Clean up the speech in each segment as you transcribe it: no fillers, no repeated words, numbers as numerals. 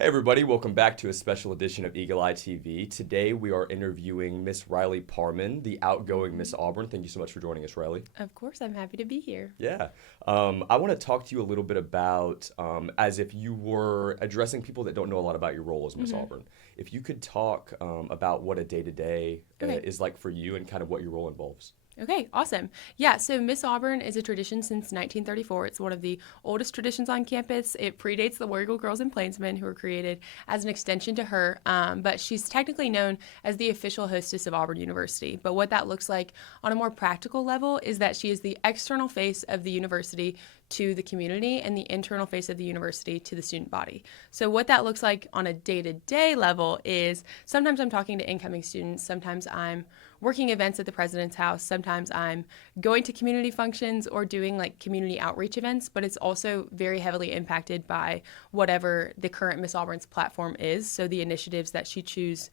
Hey everybody, welcome back to a special edition of Eagle Eye TV. Today we are interviewing Miss Riley Parman, the outgoing Miss Auburn. Thank you so much for joining us, Riley. Of course, I'm happy to be here. Yeah. I want to talk to you a little bit about, as if you were addressing people that don't know a lot about your role as Miss Auburn. If you could talk about what a day-to-day Okay. is like for you and kind of what your role involves. Okay, awesome. Yeah, so Miss Auburn is a tradition since 1934. It's one of the oldest traditions on campus. It predates the War Eagle Girls and Plainsmen, who were created as an extension to her, but she's technically known as the official hostess of Auburn University. But what that looks like on a more practical level is that she is the external face of the university to the community and the internal face of the university to the student body. So what that looks like on a day-to-day level is sometimes I'm talking to incoming students, sometimes I'm working events at the president's house, sometimes I'm going to community functions or doing like community outreach events, but it's also very heavily impacted by whatever the current Miss Auburn's platform is, so the initiatives that she chooses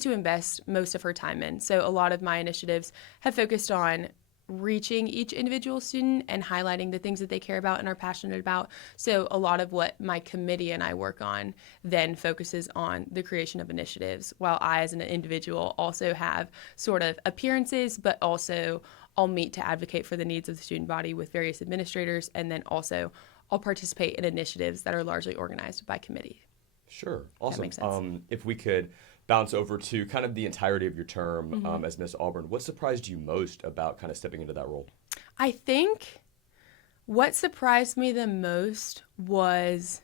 to invest most of her time in. So a lot of my initiatives have focused on reaching each individual student and highlighting the things that they care about and are passionate about. So a lot of what my committee and I work on then focuses on the creation of initiatives, while I as an individual also have sort of appearances, but also I'll meet to advocate for the needs of the student body with various administrators, and then also I'll participate in initiatives that are largely organized by committee. Sure. Awesome. That makes sense. If we could bounce over to kind of the entirety of your term as Miss Auburn, what surprised you most about kind of stepping into that role? I think what surprised me the most was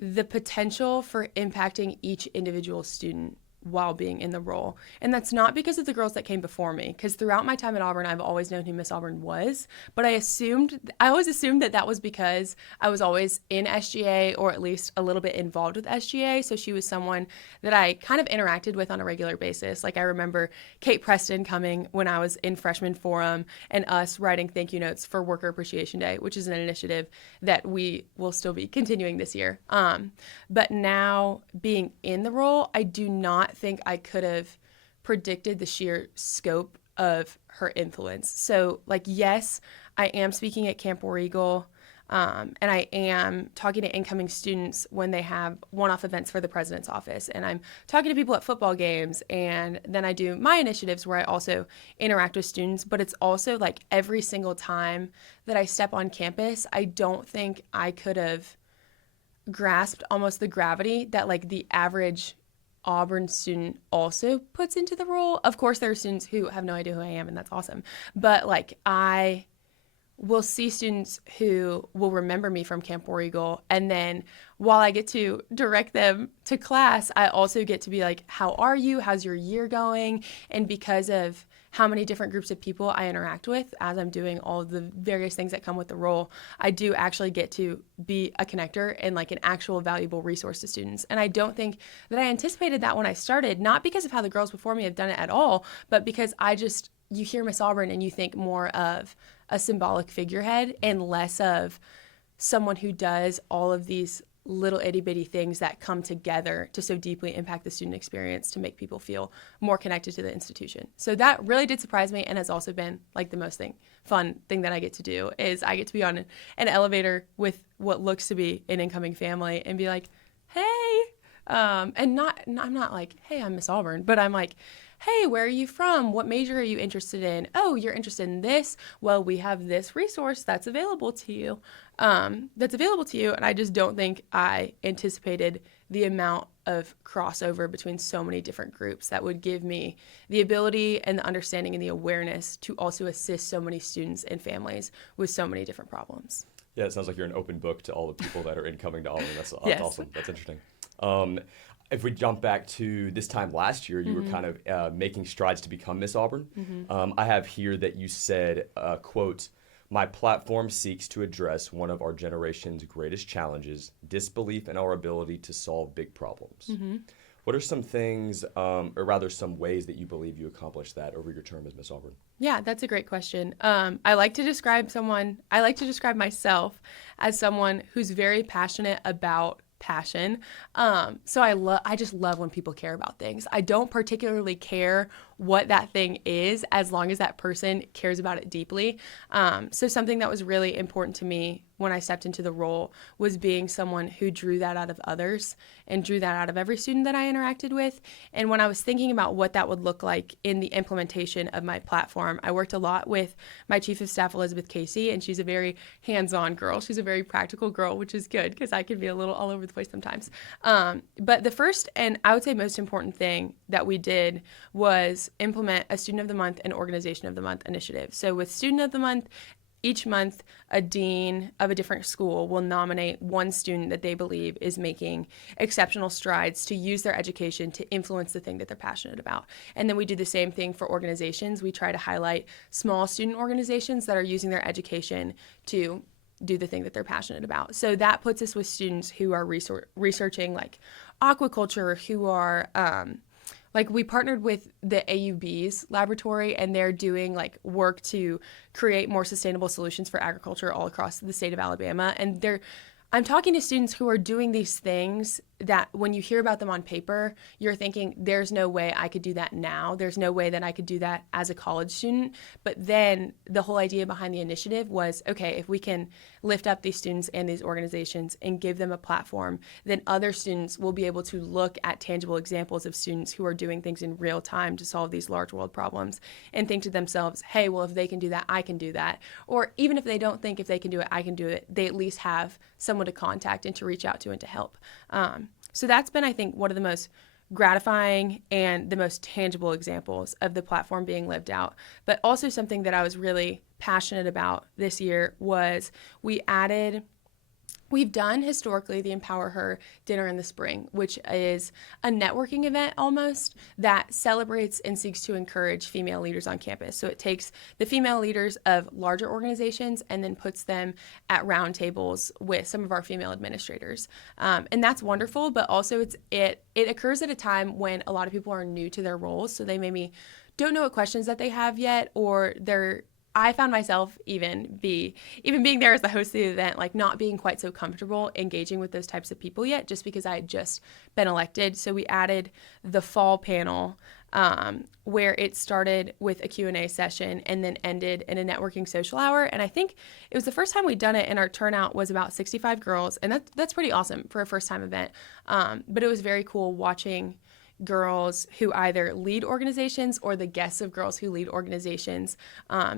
the potential for impacting each individual student while being in the role. And that's not because of the girls that came before me, because throughout my time at Auburn, I've always known who Miss Auburn was, but I always assumed that was because I was always in SGA, or at least a little bit involved with SGA. So she was someone that I kind of interacted with on a regular basis. Like I remember Kate Preston coming when I was in freshman forum and us writing thank you notes for Worker Appreciation Day, which is an initiative that we will still be continuing this year. But now being in the role, I do not think I could have predicted the sheer scope of her influence. So, like, yes, I am speaking at Camp War Eagle, and I am talking to incoming students when they have one-off events for the president's office, and I'm talking to people at football games, and then I do my initiatives where I also interact with students. But it's also like every single time that I step on campus, I don't think I could have grasped almost the gravity that like the average Auburn student also puts into the role. Of course, there are students who have no idea who I am, and that's awesome. But like I will see students who will remember me from Camp War Eagle, and then while I get to direct them to class, I also get to be like, how are you? How's your year going? And because of how many different groups of people I interact with as I'm doing all of the various things that come with the role, I do actually get to be a connector and like an actual valuable resource to students. And I don't think that I anticipated that when I started, not because of how the girls before me have done it at all, but because you hear Miss Auburn and you think more of a symbolic figurehead and less of someone who does all of these little itty bitty things that come together to so deeply impact the student experience to make people feel more connected to the institution. So that really did surprise me, and has also been like the most fun thing that I get to do is I get to be on an elevator with what looks to be an incoming family and be like, hey, and I'm not like, hey, I'm Miss Auburn, but I'm like, hey, where are you from? What major are you interested in? Oh, you're interested in this? Well, we have this resource that's available to you. And I just don't think I anticipated the amount of crossover between so many different groups that would give me the ability and the understanding and the awareness to also assist so many students and families with so many different problems. Yeah, it sounds like you're an open book to all the people that are incoming to Auburn. That's Yes. awesome. That's interesting. If we jump back to this time last year, you were kind of making strides to become Miss Auburn. I have here that you said, quote, "My platform seeks to address one of our generation's greatest challenges, disbelief in our ability to solve big problems." What are some things, or rather some ways that you believe you accomplished that over your term as Miss Auburn? Yeah, that's a great question. I like to describe myself as someone who's very passionate about passion. So I just love when people care about things. I don't particularly care what that thing is, as long as that person cares about it deeply. So something that was really important to me when I stepped into the role was being someone who drew that out of others and drew that out of every student that I interacted with. And when I was thinking about what that would look like in the implementation of my platform, I worked a lot with my chief of staff, Elizabeth Casey, and she's a very hands-on girl. She's a very practical girl, which is good because I can be a little all over the place sometimes. But the first and I would say most important thing that we did was implement a Student of the Month and Organization of the Month initiative. So with Student of the Month, each month, a dean of a different school will nominate one student that they believe is making exceptional strides to use their education to influence the thing that they're passionate about. And then we do the same thing for organizations. We try to highlight small student organizations that are using their education to do the thing that they're passionate about. So that puts us with students who are researching like aquaculture, who are like we partnered with the AUB's laboratory, and they're doing like work to create more sustainable solutions for agriculture all across the state of Alabama. And I'm talking to students who are doing these things that when you hear about them on paper, you're thinking, there's no way I could do that now. There's no way that I could do that as a college student. But then the whole idea behind the initiative was, okay, if we can lift up these students and these organizations and give them a platform, then other students will be able to look at tangible examples of students who are doing things in real time to solve these large world problems and think to themselves, hey, well, if they can do that, I can do that. Or even if they don't think if they can do it, I can do it, they at least have someone to contact and to reach out to and to help. So that's been, I think, one of the most gratifying and the most tangible examples of the platform being lived out. But also something that I was really passionate about this year was we've done historically the Empower Her Dinner in the Spring, which is a networking event almost that celebrates and seeks to encourage female leaders on campus. So it takes the female leaders of larger organizations and then puts them at round tables with some of our female administrators. And that's wonderful, but also it occurs at a time when a lot of people are new to their roles. So they maybe don't know what questions that they have yet, or I found myself even being there as the host of the event, like not being quite so comfortable engaging with those types of people yet, just because I had just been elected. So we added the fall panel, where it started with a Q&A session and then ended in a networking social hour. And I think it was the first time we'd done it, and our turnout was about 65 girls. And that's pretty awesome for a first time event. But it was very cool watching girls who either lead organizations or the guests of girls who lead organizations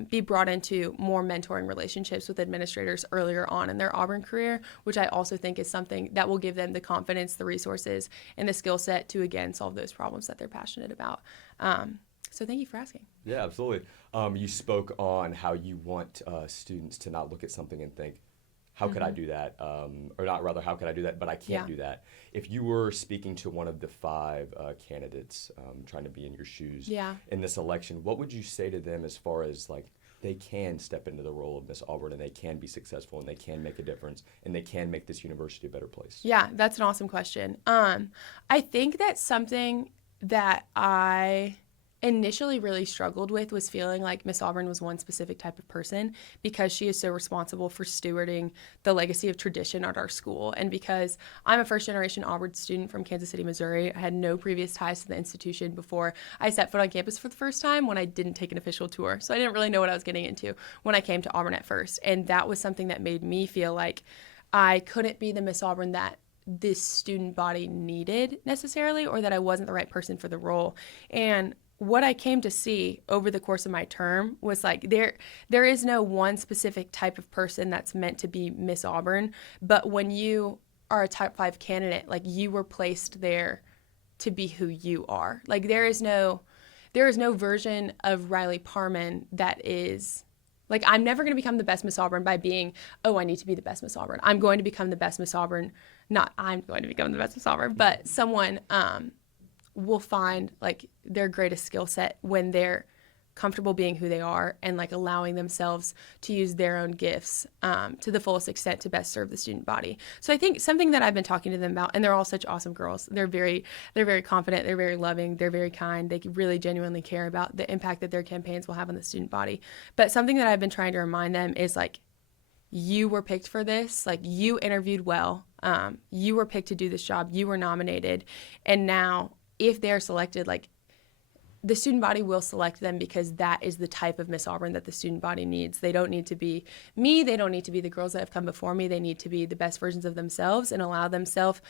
be brought into more mentoring relationships with administrators earlier on in their Auburn career, which I also think is something that will give them the confidence, the resources, and the skill set to, again, solve those problems that they're passionate about. So thank you for asking. Yeah, absolutely. You spoke on how you want students to not look at something and think, how could I do that? Or not, rather, how could I do that, but I can't do that. If you were speaking to one of the 5 candidates trying to be in your shoes in this election, what would you say to them as far as like they can step into the role of Miss Auburn and they can be successful and they can make a difference and they can make this university a better place? Yeah, that's an awesome question. I think that's something that I initially really struggled with was feeling like Miss Auburn was one specific type of person because she is so responsible for stewarding the legacy of tradition at our school. And because I'm a first-generation Auburn student from Kansas City, Missouri, I had no previous ties to the institution before I set foot on campus for the first time when I didn't take an official tour. So I didn't really know what I was getting into when I came to Auburn at first. And that was something that made me feel like I couldn't be the Miss Auburn that this student body needed necessarily, or that I wasn't the right person for the role. And what I came to see over the course of my term was like there is no one specific type of person that's meant to be Miss Auburn, but when you are a Type 5 candidate, like you were placed there to be who you are. Like there is no version of Riley Parman that is like, I'm never going to become the best Miss Auburn by being, I need to be the best Miss Auburn. I'm going to become the best Miss Auburn. Not I'm going to become the best Miss Auburn, but someone will find like their greatest skill set when they're comfortable being who they are and like allowing themselves to use their own gifts to the fullest extent to best serve the student body. So I think something that I've been talking to them about, and they're all such awesome girls. They're very confident. They're very loving. They're very kind. They really genuinely care about the impact that their campaigns will have on the student body. But something that I've been trying to remind them is like, you were picked for this. Like you interviewed well. You were picked to do this job. You were nominated. And now if they're selected, like the student body will select them because that is the type of Miss Auburn that the student body needs. They don't need to be me. They don't need to be the girls that have come before me. They need to be the best versions of themselves and allow themselves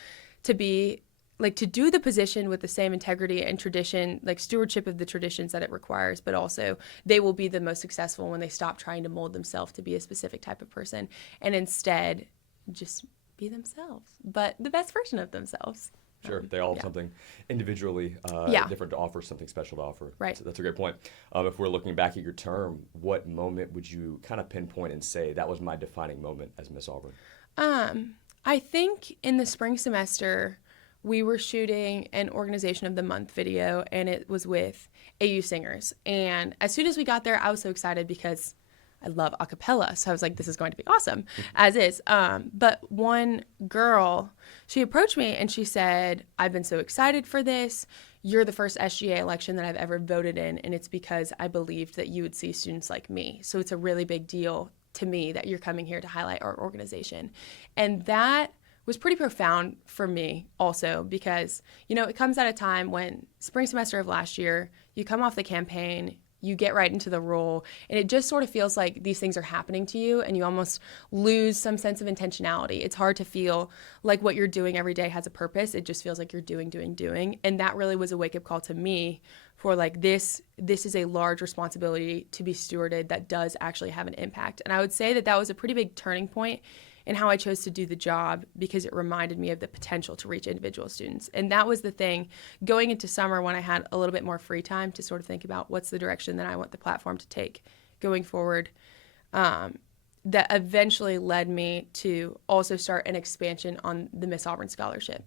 to be like to do the position with the same integrity and tradition, like stewardship of the traditions that it requires, but also they will be the most successful when they stop trying to mold themselves to be a specific type of person and instead just be themselves, but the best version of themselves. Sure, they all have something individually different to offer, something special to offer. Right. So that's a great point. If we're looking back at your term, what moment would you kind of pinpoint and say that was my defining moment as Miss Auburn? I think in the spring semester, we were shooting an Organization of the Month video, and it was with AU singers. And as soon as we got there, I was so excited because I love a cappella. So I was like, this is going to be awesome, as is. But one girl, she approached me and she said, I've been so excited for this. You're the first SGA election that I've ever voted in, and it's because I believed that you would see students like me. So it's a really big deal to me that you're coming here to highlight our organization. And that was pretty profound for me also because, you know, it comes at a time when spring semester of last year, you come off the campaign, you get right into the role, and it just sort of feels like these things are happening to you and you almost lose some sense of intentionality. It's hard to feel like what you're doing every day has a purpose. It just feels like you're doing. And that really was a wake-up call to me for like this is a large responsibility to be stewarded that does actually have an impact. And I would say that that was a pretty big turning point in how I chose to do the job because it reminded me of the potential to reach individual students. And that was the thing going into summer when I had a little bit more free time to sort of think about what's the direction that I want the platform to take going forward. That eventually led me to also start an expansion on the Miss Auburn scholarship.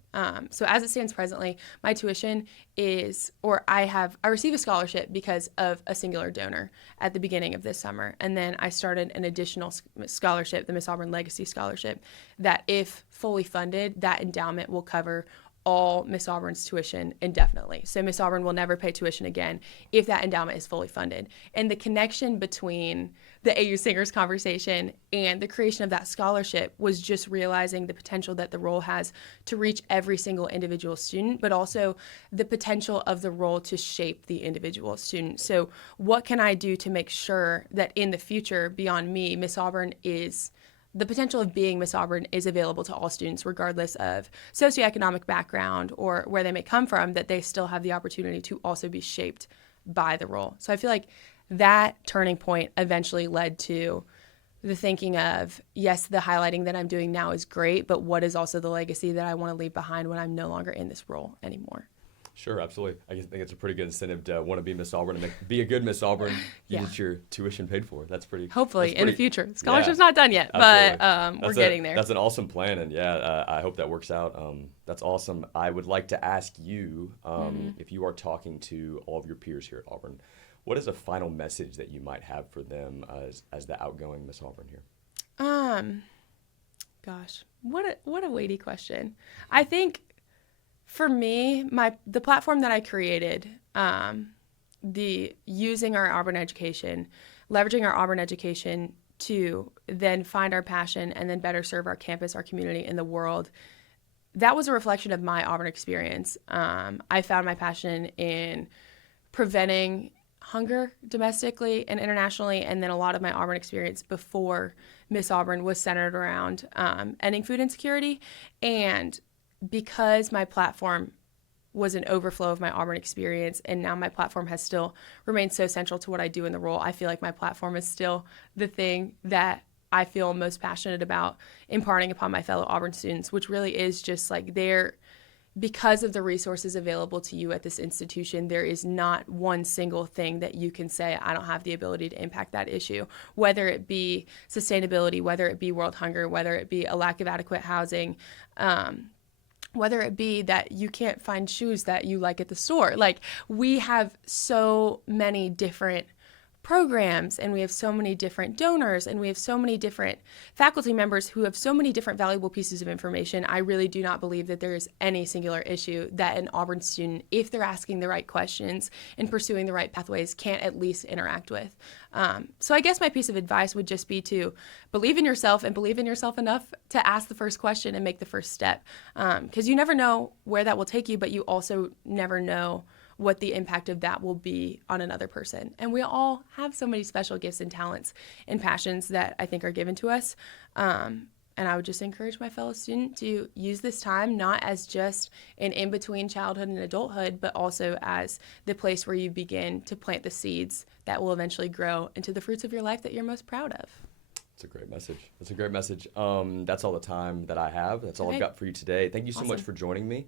So as it stands presently, my tuition is, or I receive a scholarship because of a singular donor at the beginning of this summer. And then I started an additional scholarship, the Miss Auburn Legacy Scholarship, that if fully funded, that endowment will cover all Miss Auburn's tuition indefinitely. So Miss Auburn will never pay tuition again if that endowment is fully funded. And the connection between the AU Singers conversation and the creation of that scholarship was just realizing the potential that the role has to reach every single individual student, but also the potential of the role to shape the individual student. So what can I do to make sure that in the future, beyond me, Miss Auburn is the potential of being Miss Auburn is available to all students, regardless of socioeconomic background or where they may come from, that they still have the opportunity to also be shaped by the role. So I feel like that turning point eventually led to the thinking of, yes, the highlighting that I'm doing now is great, but what is also the legacy that I want to leave behind when I'm no longer in this role anymore? Sure, absolutely. I think it's a pretty good incentive to want to be Miss Auburn and be a good Miss Auburn. You get your tuition paid for. That's pretty. Hopefully, in the future. Scholarship's not done yet, but we're getting there. That's an awesome plan, and I hope that works out. That's awesome. I would like to ask you, if you are talking to all of your peers here at Auburn, what is a final message that you might have for them as the outgoing Miss Auburn here? Gosh, what a weighty question. I think, for me, the platform that I created, using our Auburn education, leveraging our Auburn education to then find our passion and then better serve our campus, our community, and the world, that was a reflection of my Auburn experience. I found my passion in preventing hunger domestically and internationally, and then a lot of my Auburn experience before Miss Auburn was centered around ending food insecurity. And because my platform was an overflow of my Auburn experience, and now my platform has still remained so central to what I do in the role, I feel like my platform is still the thing that I feel most passionate about imparting upon my fellow Auburn students, which really is just like because of the resources available to you at this institution, there is not one single thing that you can say, I don't have the ability to impact that issue, whether it be sustainability, whether it be world hunger, whether it be a lack of adequate housing, whether it be that you can't find shoes that you like at the store. Like, we have so many different programs, and we have so many different donors, and we have so many different faculty members who have so many different valuable pieces of information. I really do not believe that there is any singular issue that an Auburn student, if they're asking the right questions and pursuing the right pathways, can't at least interact with. So I guess my piece of advice would just be to believe in yourself, and believe in yourself enough to ask the first question and make the first step. Because you never know where that will take you, but you also never know what the impact of that will be on another person. And we all have so many special gifts and talents and passions that I think are given to us. And I would just encourage my fellow student to use this time not as just an in-between childhood and adulthood, but also as the place where you begin to plant the seeds that will eventually grow into the fruits of your life that you're most proud of. That's a great message. That's a great message. That's all the time that I have. That's all Okay. I've got for you today. Thank you so Awesome. much for joining me.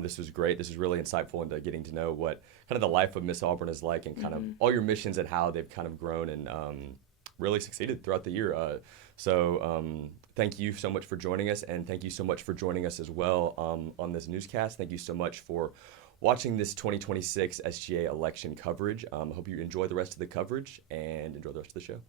This was great. This was really insightful into getting to know what kind of the life of Miss Auburn is like and kind of all your missions and how they've kind of grown and really succeeded throughout the year. So thank you so much for joining us, and thank you so much for joining us as well on this newscast. Thank you so much for watching this 2026 SGA election coverage. I hope you enjoy the rest of the coverage and enjoy the rest of the show.